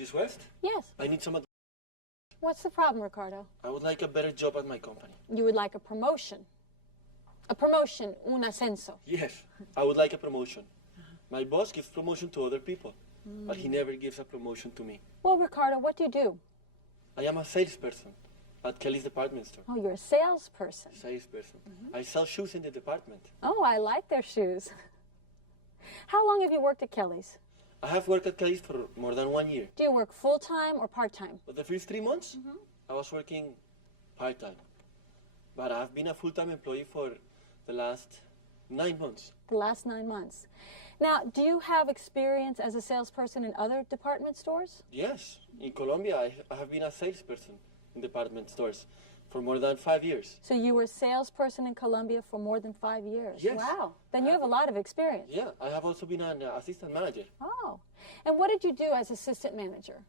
Mrs. West? Yes. I need some advice. What's the problem, Ricardo? I would like a better job at my company. You would like a promotion. A promotion, un ascenso. Yes, I would like a promotion. My boss gives promotion to other people, but he never gives a promotion to me. Well, Ricardo, what do you do? I am a salesperson at Kelly's department store. Oh, you're a salesperson. Salesperson. I sell shoes in the department. Oh, I like their shoes. How long have you worked at Kelly's? I have worked at Kelly's for more than 1 year. Do you work full-time or part-time? But the first 3 months, I was working part-time. But I've been a full-time employee for the last 9 months. The last 9 months. Now, do you have experience as a salesperson in other department stores? Yes. In Colombia, I have been a salesperson in department stores for more than 5 years. So you were a salesperson in Colombia for more than 5 years? Yes. Wow. Then you have a lot of experience. Yeah, I have also been an assistant manager. Oh. And what did you do as assistant manager?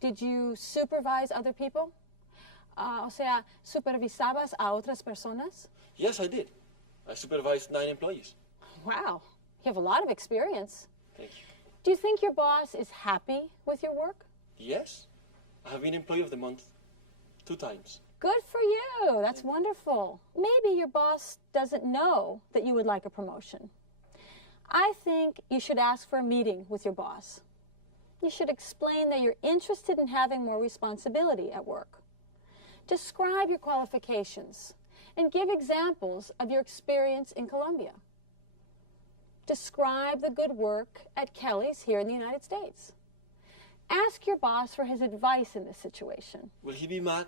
Did you supervise other people? O sea, ¿supervisabas a otras personas? Yes, I did. I supervised 9 employees. Wow. You have a lot of experience. Thank you. Do you think your boss is happy with your work? Yes. I have been employee of the month 2 times. Good for you. That's wonderful. Maybe your boss doesn't know that you would like a promotion. I think you should ask for a meeting with your boss. You should explain that you're interested in having more responsibility at work. Describe your qualifications and give examples of your experience in Colombia. Describe the good work at Kelly's here in the United States. Ask your boss for his advice in this situation. Will he be mad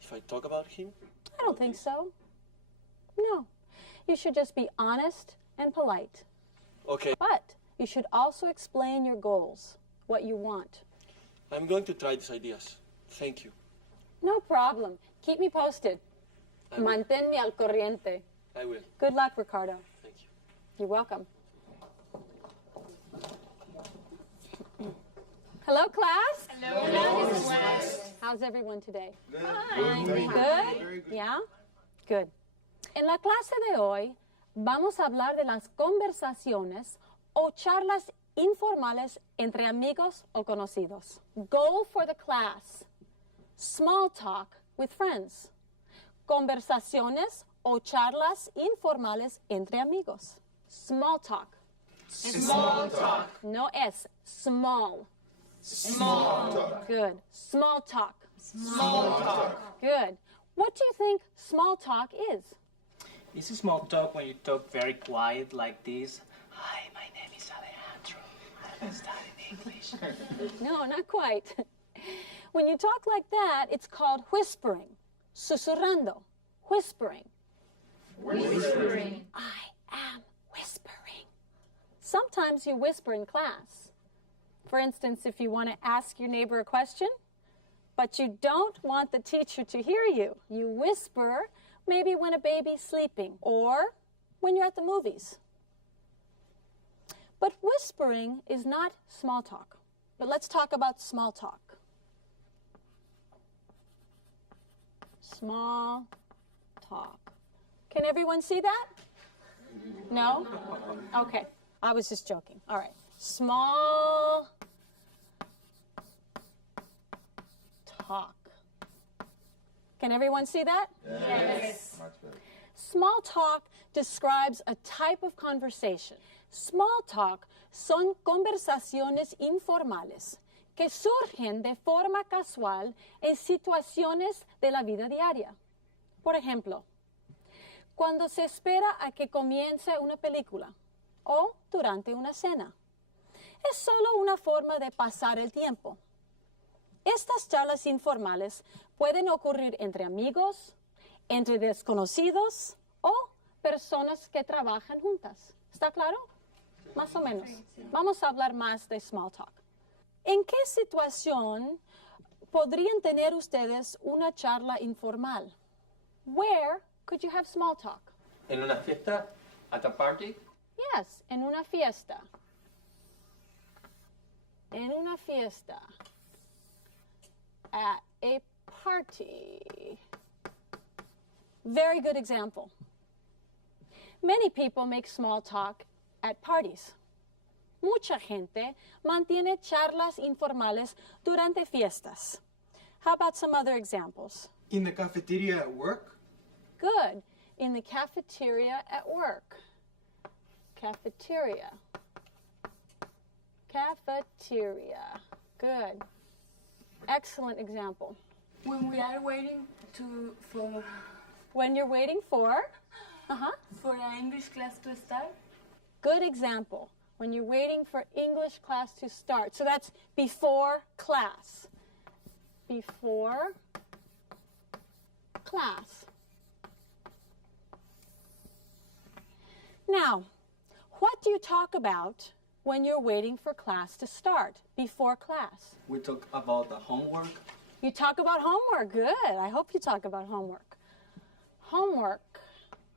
if I talk about him? I don't think so. No. You should just be honest and polite. Okay. But you should also explain your goals, what you want. I'm going to try these ideas. Thank you. No problem. Keep me posted. I will. Manténme al corriente. I will. Good luck, Ricardo. Thank you. You're welcome. Hello, class. Hello, Mrs. West. How's everyone today? Fine. Good? Yeah? Good. En la clase de hoy vamos a hablar de las conversaciones o charlas informales entre amigos o conocidos. Goal for the class: small talk with friends. Conversaciones o charlas informales entre amigos. Small talk. Small talk. No es, small. Small talk. Good. Small talk. Small talk. Good. What do you think small talk is? This is small talk when you talk very quiet like this. Hi, my name is Alejandro. I'm studying English. No, not quite. When you talk like that, it's called whispering. Susurrando. Whispering. Whispering. I am whispering. Sometimes you whisper in class. For instance, if you want to ask your neighbor a question, but you don't want the teacher to hear you, you whisper maybe when a baby's sleeping or when you're at the movies. But whispering is not small talk. But let's talk about small talk. Small talk. Can everyone see that? No? Okay. I was just joking. All right. Small talk. Can everyone see that? Yes. Small talk describes a type of conversation. Small talk son conversaciones informales que surgen de forma casual en situaciones de la vida diaria. Por ejemplo, cuando se espera a que comience una película o durante una cena. Es solo una forma de pasar el tiempo. Estas charlas informales pueden ocurrir entre amigos, entre desconocidos o personas que trabajan juntas. ¿Está claro? Más o menos. Vamos a hablar más de small talk. ¿En qué situación podrían tener ustedes una charla informal? Where could you have small talk? En una fiesta, at a party. Yes, en una fiesta. En una fiesta. At a party. Very good example. Many people make small talk at parties. mucha gente mantiene charlas informales durante fiestas. How about some other examples? In the cafeteria at work? Good. In the cafeteria at work. Cafeteria. Cafeteria. Good. Excellent example. When we are waiting for When you're waiting for? for our English class to start. Good example. When you're waiting for English class to start. So that's before class. Before class. Now, what do you talk about when you're waiting for class to start, before class? We talk about the homework. You talk about homework. Good. I hope you talk about homework. Homework.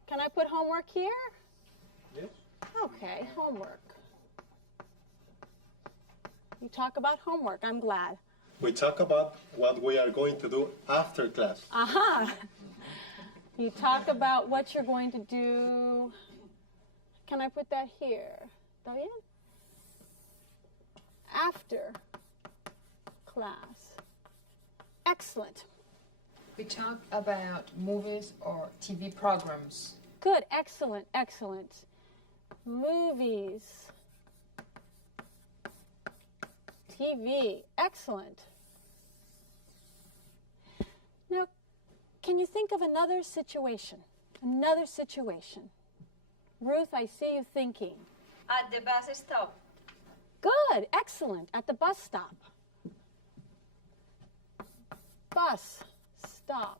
Can I put homework here? Yes. Okay, homework. You talk about homework. I'm glad. We talk about what we are going to do after class. Aha. You talk about what you're going to do. Can I put that here? ¿Está bien? After class. Excellent. We talk about movies or TV programs. Good. Excellent. Excellent. Movies. TV. Excellent. Now, can you think of another situation? Another situation. Ruth, I see you thinking. At the bus stop. Good, excellent. At the bus stop. Bus stop.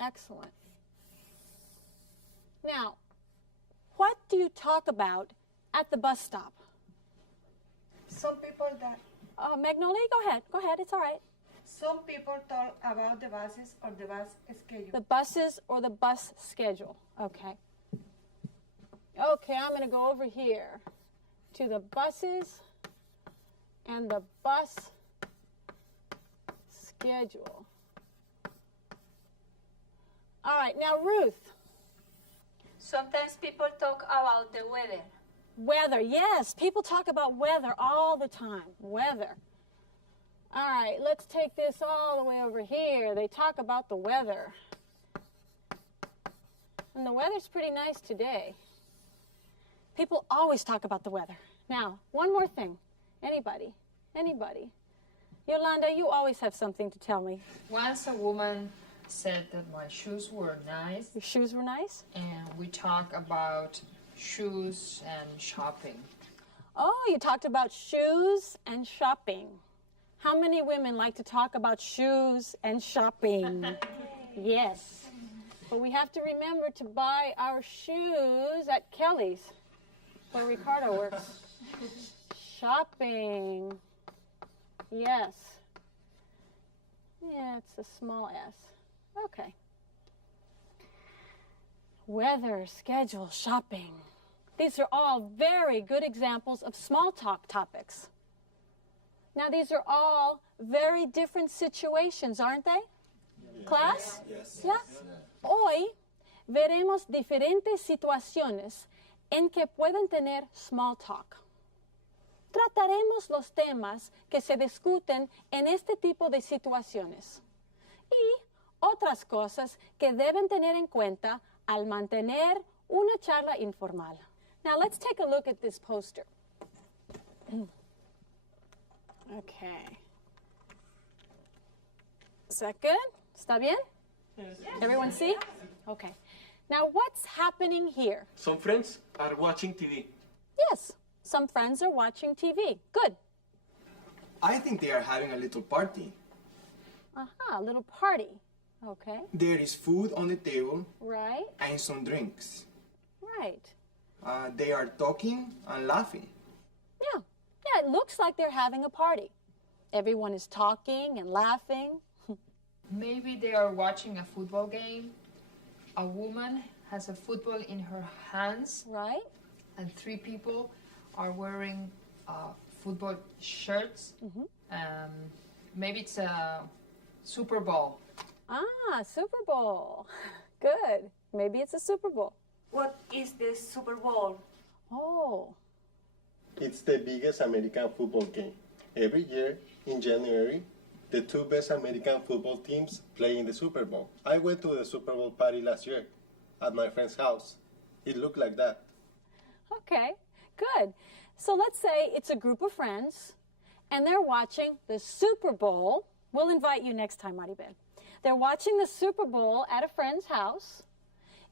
Excellent. Now, what do you talk about at the bus stop? Some people that Magnolia, go ahead. Go ahead, it's all right. some people talk about the buses or the bus schedule. The buses or the bus schedule. Okay. Okay, I'm going to go over here to the buses and the bus schedule. All right, now Ruth. Sometimes people talk about the weather. Weather, yes, people talk about weather all the time. Weather. All right, let's take this all the way over here. They talk about the weather. And the weather's pretty nice today. People always talk about the weather. Now, one more thing. Anybody? Anybody? Yolanda, you always have something to tell me. Once a woman said that my shoes were nice, Your shoes were nice? and we talk about shoes and shopping. Oh, you talked about shoes and shopping. How many women like to talk about shoes and shopping? Yes. But we have to remember to buy our shoes at Kelly's, where Ricardo works. Shopping. Yes. Yeah, it's a small s. Okay. Weather, schedule, shopping. These are all very good examples of small talk topics. Now, these are all very different situations, aren't they? Class? Yes. Yeah. Hoy veremos diferentes situaciones en que pueden tener small talk. Trataremos los temas que se discuten en este tipo de situaciones y otras cosas que deben tener en cuenta al mantener una charla informal. Now let's take a look at this poster. Okay. Is that good? ¿Está bien? Yes. Everyone see? Okay. Now what's happening here? Some friends are watching TV. Yes, some friends are watching TV. Good. I think they are having a little party. Aha, a little party. Okay, There is food on the table right, and some drinks. right. They are talking and laughing. Yeah, yeah, it looks like they're having a party. Everyone is talking and laughing. Maybe they are watching a football game. A woman has a football in her hands, Right? and 3 people are wearing football shirts. Maybe it's a Super Bowl. Ah, Super Bowl. Good. Maybe it's a Super Bowl. What is the Super Bowl? Oh, It's the biggest American football game. Every year, in January, the two best American football teams play in the Super Bowl. I went to the Super Bowl party last year at my friend's house. It looked like that. Okay, good. So let's say it's a group of friends and they're watching the Super Bowl. We'll invite you next time, Maribel. They're watching the Super Bowl at a friend's house.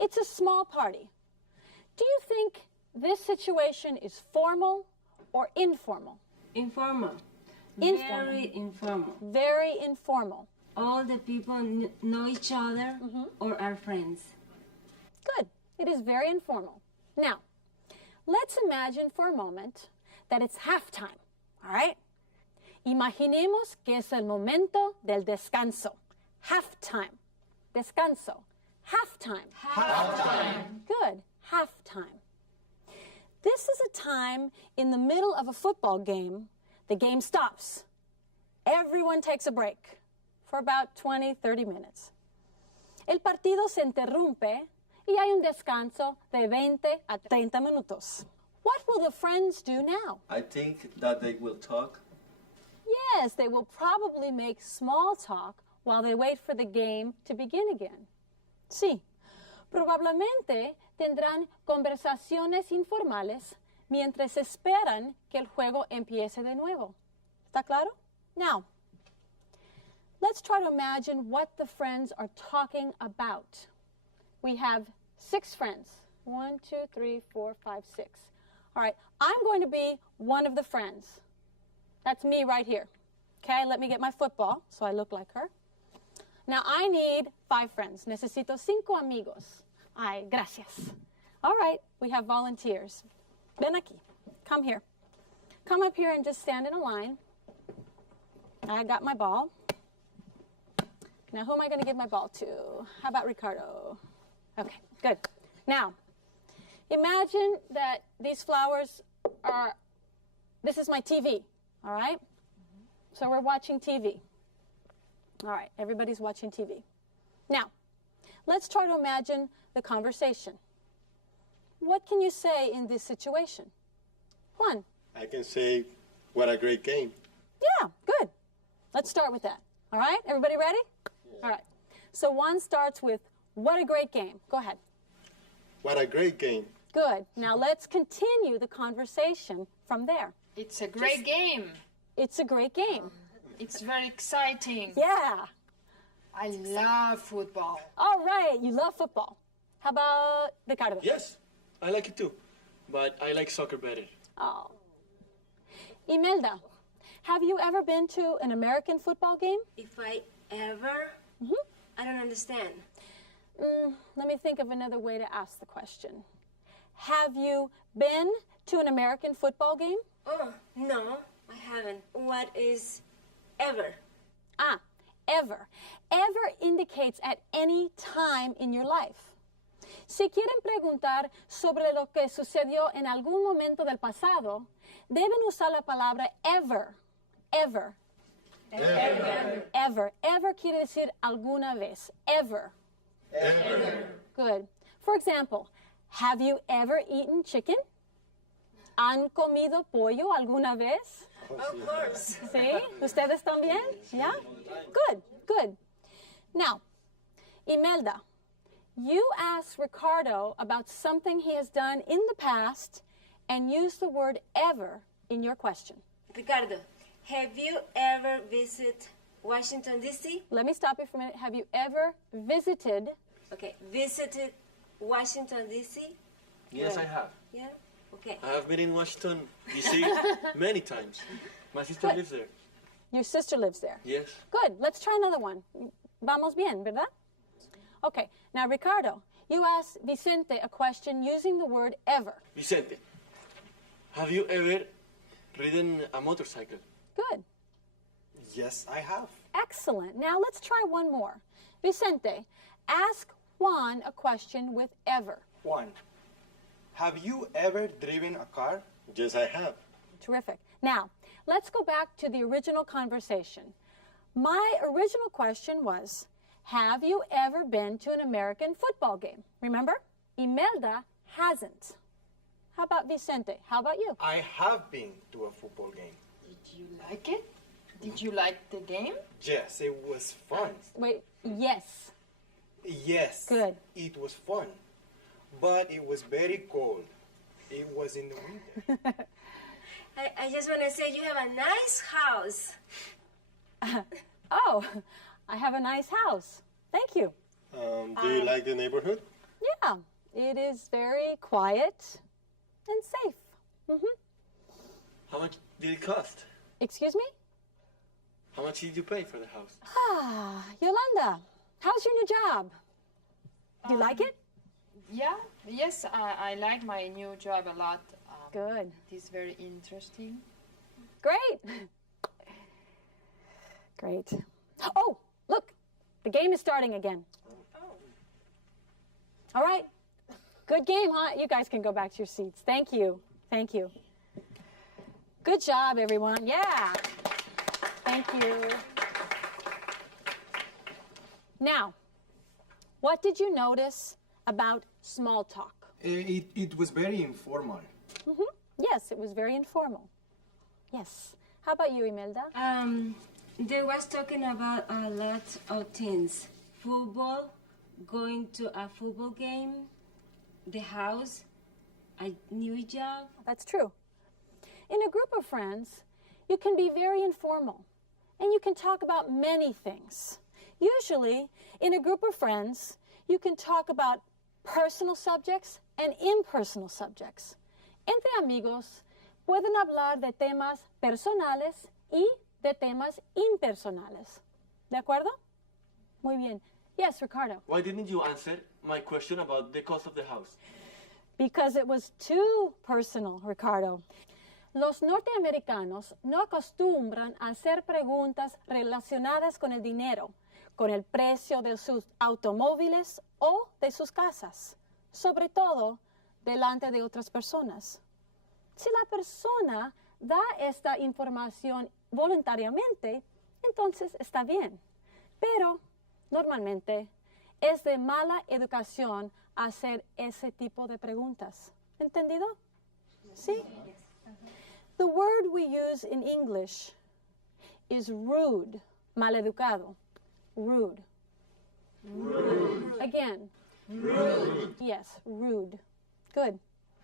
It's a small party. Do you think this situation is formal or informal? Informal. Informal. Very informal. Very informal. All the people know each other or are friends. Good. It is very informal. Now, let's imagine for a moment that it's halftime, all right? Imaginemos que es el momento del descanso. Halftime. Descanso. Halftime. Halftime. Good. Halftime. This is a time in the middle of a football game. The game stops. Everyone takes a break for about 20, 30 minutes. El partido se interrumpe y hay un descanso de 20 a 30 minutos. What will the friends do now? I think that they will talk. Yes, they will probably make small talk while they wait for the game to begin again. Sí, probablemente tendrán conversaciones informales mientras esperan que el juego empiece de nuevo. ¿Está claro? Now, let's try to imagine what the friends are talking about. We have 6 friends. 1, 2, 3, 4, 5, 6. All right, I'm going to be one of the friends. That's me right here. Okay, let me get my football so I look like her. Now I need 5 friends. Necesito 5 amigos. Ay, gracias. All right, we have volunteers. Ven aquí. Come here. Come up here and just stand in a line. I got my ball. Now, who am I going to give my ball to? How about Ricardo? Okay, good. Now, imagine that these flowers are, this is my TV, all right? So we're watching TV. All right, everybody's watching TV. Now, let's try to imagine the conversation. What can you say in this situation? Juan? I can say, what a great game. Yeah, good. Let's start with that. All right, everybody ready? Yeah. All right. So Juan starts with, what a great game. Go ahead. What a great game. Good. Now let's continue the conversation from there. It's a great game. It's a great game. It's very exciting. Yeah. I love football. All right, you love football. How about Ricardo? Yes, I like it too, but I like soccer better. Oh. Imelda, have you ever been to an American football game? If I ever? I don't understand. Let me think of another way to ask the question. Have you been to an American football game? Oh, no, I haven't. What is ever? Ah, ever. Ever indicates at any time in your life. Si quieren preguntar sobre lo que sucedió en algún momento del pasado, deben usar la palabra ever. Ever. Ever. Ever. Ever quiere decir alguna vez. Ever. Ever. Good. For example, have you ever eaten chicken? ¿Han comido pollo alguna vez? Of course. ¿Sí? ¿Ustedes también? Yeah? Good, good. Now, Imelda, you asked Ricardo about something he has done in the past and used the word ever in your question. Ricardo, have you ever visited Washington, D.C.? Let me stop you for a minute. Have you ever visited? Okay, visited Washington, D.C.? Yes, I have. Yeah? Okay. I have been in Washington, D.C. many times. My sister lives there. Your sister lives there? Yes. Good. Let's try another one. Vamos bien, ¿verdad? Okay. Now, Ricardo, you asked Vicente a question using the word ever. Vicente, have you ever ridden a motorcycle? Good. Yes, I have. Excellent. Now, let's try one more. Vicente, ask Juan a question with ever. Juan, have you ever driven a car? Yes, I have. Terrific. Now, let's go back to the original conversation. My original question was, have you ever been to an American football game? Remember? Imelda hasn't. How about Vicente? How about you? I have been to a football game. Did you like it? Did you like the game? Yes, it was fun. Wait, yes. Yes. Good. It was fun. But it was very cold. It was in the winter. I just want to say you have a nice house. Oh, I have a nice house. Thank you. Do you like the neighborhood? Yeah, it is very quiet and safe. How much did it cost? Excuse me? How much did you pay for the house? Yolanda, how's your new job? Do you like it? Yeah, yes, I like my new job a lot. Good. It is very interesting. Great. Great. Oh, look, the game is starting again. All right. Good game, huh? You guys can go back to your seats. Thank you. Thank you. Good job, everyone. Yeah. Thank you. Now, what did you notice about small talk? It was very informal. Yes, it was very informal. Yes. How about you, Imelda? They was talking about a lot of things. Football, going to a football game, the house, a new job. That's true. In a group of friends, you can be very informal, and you can talk about many things. Usually, in a group of friends, you can talk about personal subjects and impersonal subjects. Entre amigos, pueden hablar de temas personales y de temas impersonales. ¿De acuerdo? Muy bien. Yes, Ricardo. Why didn't you answer my question about the cost of the house? Because it was too personal, Ricardo. Los norteamericanos no acostumbran a hacer preguntas relacionadas con el dinero, con el precio de sus automóviles o de sus casas, sobre todo delante de otras personas. Si la persona da esta información voluntariamente, entonces está bien. Pero normalmente es de mala educación hacer ese tipo de preguntas. ¿Entendido? ¿Sí? The word we use in English is rude, maleducado. Rude. Rude. Again. Rude. Yes, rude. Good.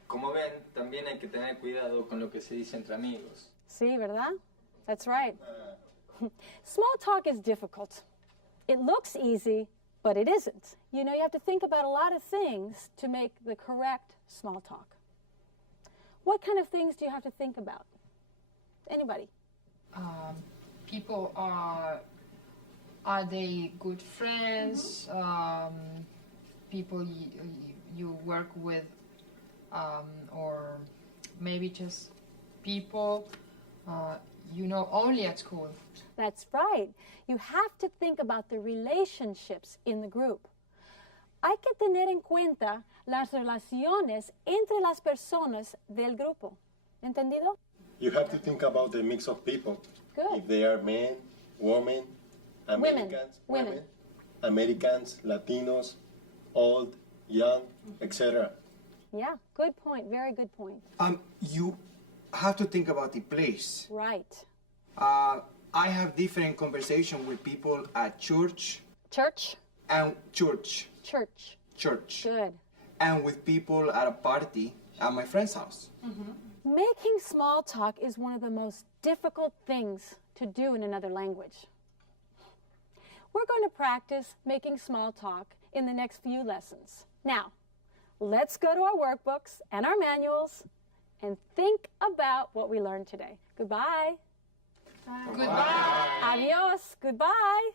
Como ven, también hay que tener cuidado con lo que se dice entre amigos. Sí, ¿verdad? That's right. Small talk is difficult. It looks easy, but it isn't. You know, you have to think about a lot of things to make the correct small talk. What kind of things do you have to think about? Anybody? People are they good friends? People you work with, or maybe just people you know only at school. That's right. You have to think about the relationships in the group. Hay que tener en cuenta las relaciones entre las personas del grupo. ¿Entendido? You have to think about the mix of people. Good. If they are men, women, Americans, Women. Americans, Latinos, old, young, etc. Yeah, good point. Very good point. You have to think about the place. Right. I have different conversation with people at church. Church? And church. Church. Church. Good. And with people at a party at my friend's house. Making small talk is one of the most difficult things to do in another language. We're going to practice making small talk in the next few lessons. Now, let's go to our workbooks and our manuals and think about what we learned today. Goodbye. Goodbye. Adios. Goodbye.